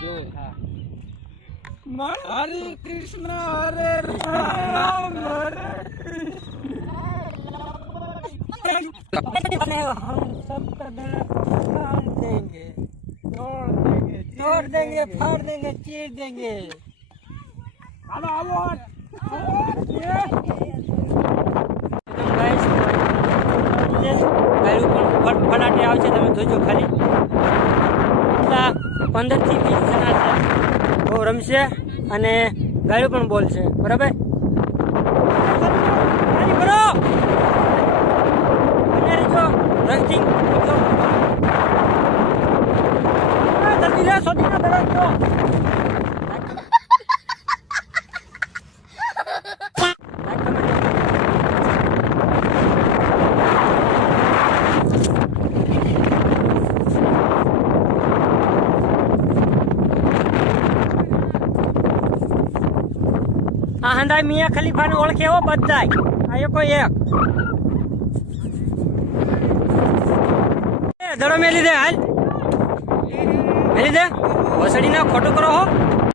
જો हरे कृष्ण हरे राम हरे कृष्ण हम सबका बेड़ा पार देंगे तोड़ देंगे फाड़ देंगे चीर देंगे हेलो आवोट ફલાટે આવશે તમે જોજો ખાલી 15 થી 20 જણા છે બહુ રમશે અને ગાયું પણ બોલશે બરાબર કરો અને જો રસ્ટિંગ જલ્દી લે સોદીના દરજો આ હંદાય મિયા ખલીફાને ઓળખે હો બધાય આ એકો એક ધડો મેલી દે હાલ મેલી દે ભોસડી ના ખોટું કરો હો